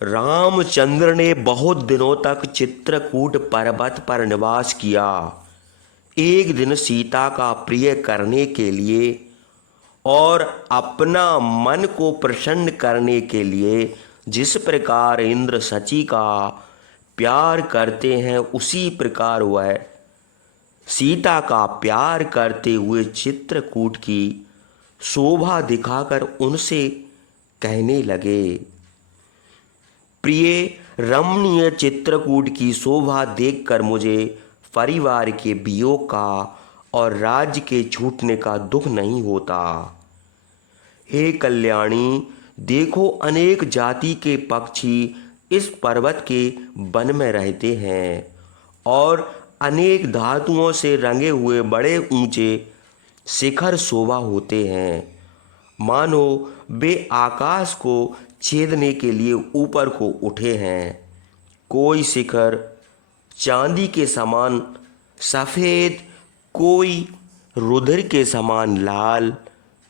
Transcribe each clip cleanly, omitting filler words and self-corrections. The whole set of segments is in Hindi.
रामचंद्र ने बहुत दिनों तक चित्रकूट पर्वत पर निवास किया। एक दिन सीता का प्रिय करने के लिए और अपना मन को प्रसन्न करने के लिए जिस प्रकार इंद्र सची का प्यार करते हैं, उसी प्रकार वह सीता का प्यार करते हुए चित्रकूट की शोभा दिखाकर उनसे कहने लगे, प्रिय रमणीय चित्रकूट की शोभा देखकर मुझे परिवार के वियोग का और राज्य के छूटने का दुख नहीं होता। हे कल्याणी, देखो अनेक जाति के पक्षी इस पर्वत के वन में रहते हैं और अनेक धातुओं से रंगे हुए बड़े ऊंचे शिखर शोभा होते हैं, मानो वे आकाश को छेदने के लिए ऊपर को उठे हैं। कोई शिखर चांदी के समान सफ़ेद, कोई रुधिर के समान लाल,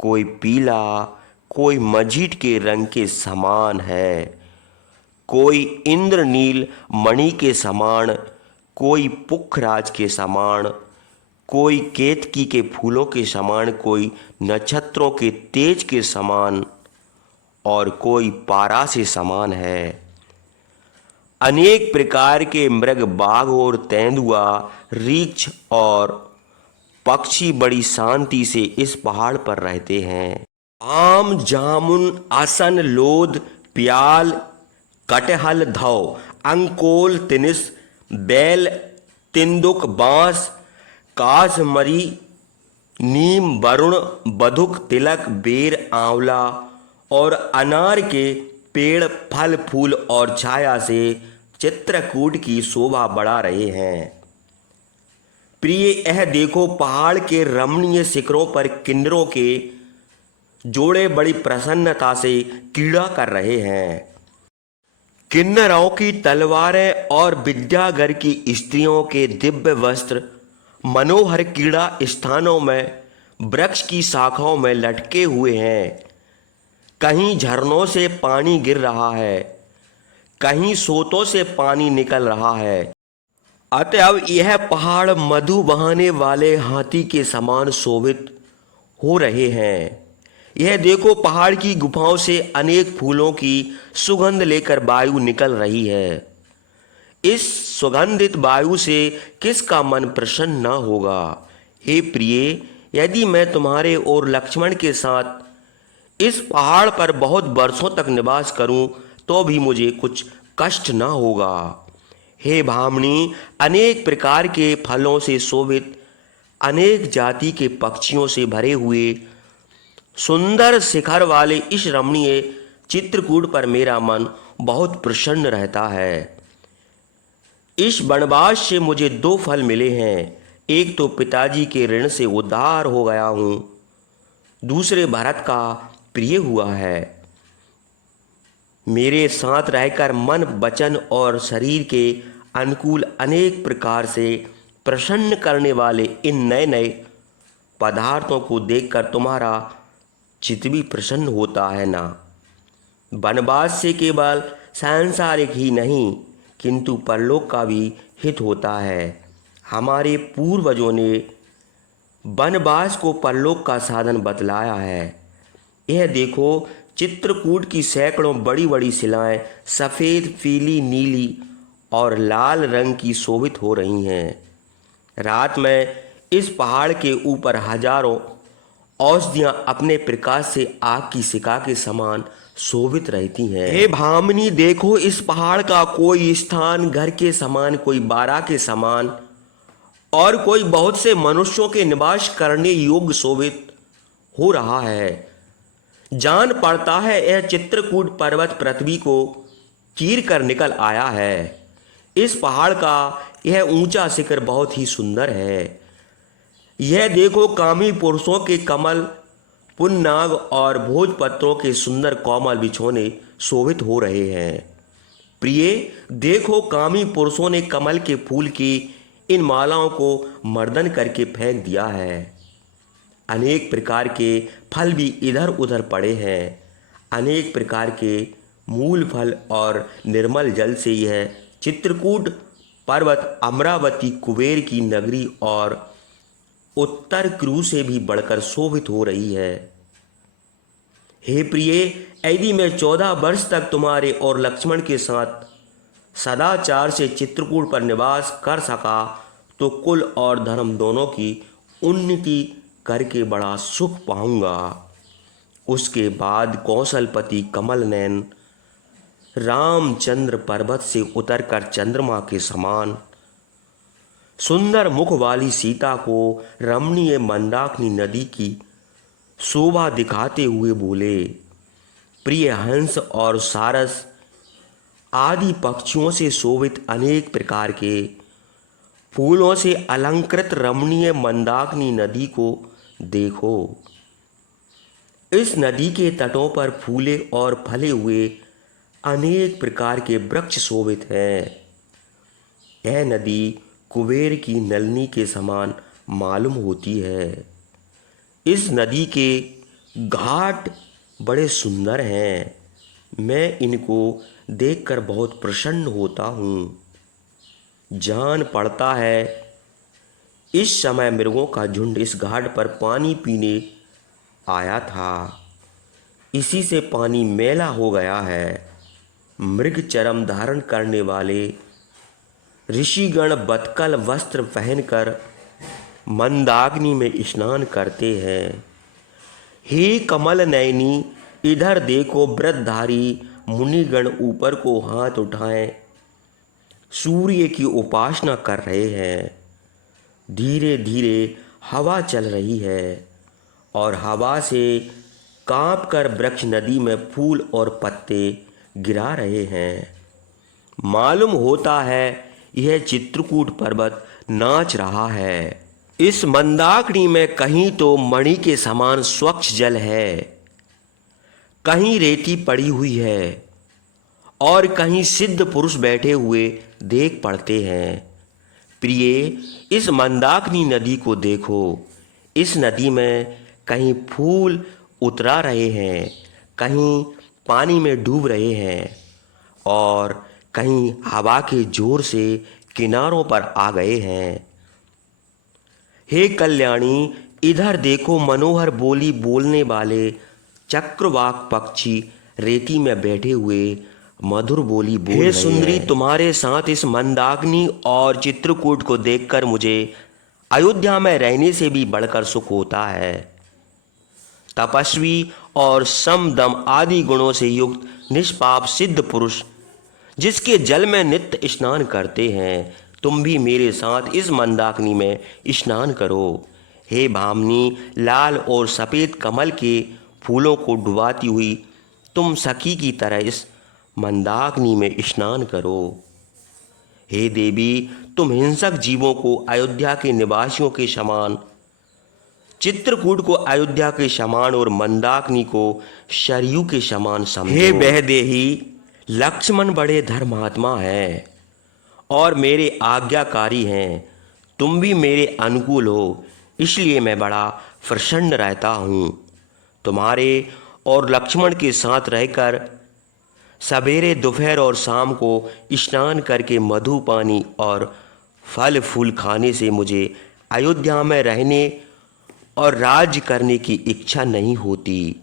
कोई पीला, कोई मजीठ के रंग के समान है, कोई इंद्रनील मणि के समान, कोई पुखराज के समान, कोई केतकी के फूलों के समान, कोई नक्षत्रों के तेज के समान और कोई पारा से समान है। अनेक प्रकार के मृग, बाघ और तेंदुआ, रीछ और पक्षी बड़ी शांति से इस पहाड़ पर रहते हैं। आम, जामुन, आसन, लोध, प्याल, कटहल, धौ, अंकोल, तिनिस, बेल, तिंदुक, बांस, काशमरी, नीम, वरुण, बधुक, तिलक, बेर, आंवला और अनार के पेड़ फल फूल और छाया से चित्रकूट की शोभा बढ़ा रहे हैं। प्रिय, यह देखो पहाड़ के रमणीय शिखरों पर किन्नरों के जोड़े बड़ी प्रसन्नता से क्रीड़ा कर रहे हैं। किन्नरों की तलवारें और विद्यागर की स्त्रियों के दिव्य वस्त्र मनोहर क्रीड़ा स्थानों में वृक्ष की शाखाओं में लटके हुए हैं। कहीं झरनों से पानी गिर रहा है, कहीं सोतों से पानी निकल रहा है। अतएव यह पहाड़ मधु बहाने वाले हाथी के समान शोभित हो रहे हैं। यह देखो पहाड़ की गुफाओं से अनेक फूलों की सुगंध लेकर वायु निकल रही है। इस सुगंधित वायु से किसका मन प्रसन्न न होगा। हे प्रिय, यदि मैं तुम्हारे और लक्ष्मण के साथ इस पहाड़ पर बहुत वर्षों तक निवास करूं तो भी मुझे कुछ कष्ट न होगा। हे भामिनी, अनेक प्रकार के फलों से शोभित, अनेक जाति के पक्षियों से भरे हुए सुंदर शिखर वाले इस रमणीय चित्रकूट पर मेरा मन बहुत प्रसन्न रहता है। इस वनवास से मुझे दो फल मिले हैं। एक तो पिताजी के ऋण से उद्धार हो गया हूँ, दूसरे भरत का प्रिय हुआ है। मेरे साथ रहकर मन, वचन और शरीर के अनुकूल अनेक प्रकार से प्रसन्न करने वाले इन नए नए पदार्थों को देखकर तुम्हारा चित्त भी प्रसन्न होता है ना। वनवास से केवल सांसारिक ही नहीं किंतु परलोक का भी हित होता है। हमारे पूर्वजों ने वनवास को परलोक का साधन बतलाया है। यह देखो चित्रकूट की सैकड़ों बड़ी बड़ी शिलाएं सफ़ेद, पीली, नीली और लाल रंग की शोभित हो रही हैं। रात में इस पहाड़ के ऊपर हजारों औषधियाँ अपने प्रकाश से आग की शिखा के समान शोभित रहती हैं। हे भामिनी, देखो इस पहाड़ का कोई स्थान घर के समान, कोई बारा के समान और कोई बहुत से मनुष्यों के निवास करने योग्य शोभित हो रहा है। जान पड़ता है यह चित्रकूट पर्वत पृथ्वी को चीर कर निकल आया है। इस पहाड़ का यह ऊंचा शिखर बहुत ही सुंदर है। यह देखो कामी पुरुषों के कमल, पुन्नाग और भोजपत्रों के सुंदर कोमल बिछौने शोभित हो रहे हैं। प्रिय, देखो कामी पुरुषों ने कमल के फूल की इन मालाओं को मर्दन करके फेंक दिया है। अनेक प्रकार के फल भी इधर उधर पड़े हैं। अनेक प्रकार के मूल फल और निर्मल जल से यह चित्रकूट पर्वत अमरावती कुबेर की नगरी और उत्तर क्रू से भी बढ़कर शोभित हो रही है। हे प्रिय, यदि मैं 14 वर्ष तक तुम्हारे और लक्ष्मण के साथ सदाचार से चित्रकूट पर निवास कर सका तो कुल और धर्म दोनों की उन्नति करके बड़ा सुख पाऊंगा। उसके बाद कौशलपति कमलनयन रामचंद्र पर्वत से उतरकर चंद्रमा के समान सुंदर मुख वाली सीता को रमणीय मंदाकिनी नदी की शोभा दिखाते हुए बोले, प्रिय हंस और सारस आदि पक्षियों से शोभित अनेक प्रकार के फूलों से अलंकृत रमणीय मंदाकिनी नदी को देखो। इस नदी के तटों पर फूले और फले हुए अनेक प्रकार के वृक्ष शोभित हैं। यह नदी कुबेर की नलनी के समान मालूम होती है। इस नदी के घाट बड़े सुंदर हैं। मैं इनको देखकर बहुत प्रसन्न होता हूँ। जान पड़ता है इस समय मृगों का झुंड इस घाट पर पानी पीने आया था। इसी से पानी मैला हो गया है। मृग चर्म धारण करने वाले ऋषिगण बतकल वस्त्र पहनकर मंदाकिनी में स्नान करते हैं। हे कमल नयनी, इधर देखो, व्रतधारी मुनिगण ऊपर को हाथ उठाएं सूर्य की उपासना कर रहे हैं। धीरे धीरे हवा चल रही है और हवा से कांपकर वृक्ष नदी में फूल और पत्ते गिरा रहे हैं। मालूम होता है यह चित्रकूट पर्वत नाच रहा है। इस मंदाकिनी में कहीं तो मणि के समान स्वच्छ जल है, कहीं रेती पड़ी हुई है और कहीं सिद्ध पुरुष बैठे हुए देख पड़ते हैं। प्रिय, इस मंदाकिनी नदी को देखो। इस नदी में कहीं फूल उतरा रहे हैं, कहीं पानी में डूब रहे हैं और कहीं हवा के जोर से किनारों पर आ गए हैं। हे कल्याणी, इधर देखो, मनोहर बोली बोलने वाले चक्रवाक पक्षी रेती में बैठे हुए मधुर बोली बोल रहे हैं। हे सुंदरी, तुम्हारे साथ इस मंदाकिनी और चित्रकूट को देखकर मुझे अयोध्या में रहने से भी बढ़कर सुख होता है। तपस्वी और समदम आदि गुणों से युक्त निष्पाप सिद्ध पुरुष जिसके जल में नित्य स्नान करते हैं, तुम भी मेरे साथ इस मंदाकिनी में स्नान करो। हे भामिनी, लाल और सफ़ेद कमल के फूलों को डुबाती हुई तुम सखी की तरह इस मंदाकिनी में स्नान करो। हे देवी, तुम हिंसक जीवों को अयोध्या के निवासियों के समान, चित्रकूट को अयोध्या के समान और मंदाकिनी को सरयू के समान समझो। हे वैदेही, लक्ष्मण बड़े धर्मात्मा हैं और मेरे आज्ञाकारी हैं। तुम भी मेरे अनुकूल हो, इसलिए मैं बड़ा प्रसन्न रहता हूँ। तुम्हारे और लक्ष्मण के साथ रहकर सवेरे, दोपहर और शाम को स्नान करके मधु पानी और फल फूल खाने से मुझे अयोध्या में रहने और राज्य करने की इच्छा नहीं होती।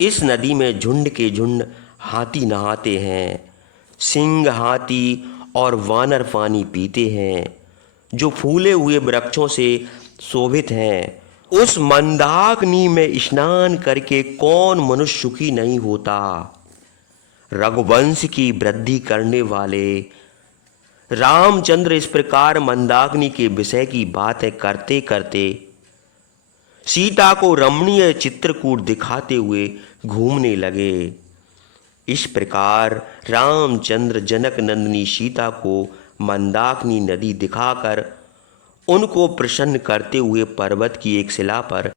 इस नदी में झुंड के झुंड हाथी नहाते हैं। सिंह, हाथी और वानर पानी पीते हैं जो फूले हुए वृक्षों से शोभित हैं। उस मंदाकिनी में स्नान करके कौन मनुष्य सुखी नहीं होता। रघुवंश की वृद्धि करने वाले रामचंद्र इस प्रकार मंदाकिनी के विषय की बातें करते करते सीता को रमणीय चित्रकूट दिखाते हुए घूमने लगे। इस प्रकार रामचंद्र जनक नंदिनी सीता को मंदाकिनी नदी दिखाकर उनको प्रसन्न करते हुए पर्वत की एक शिला पर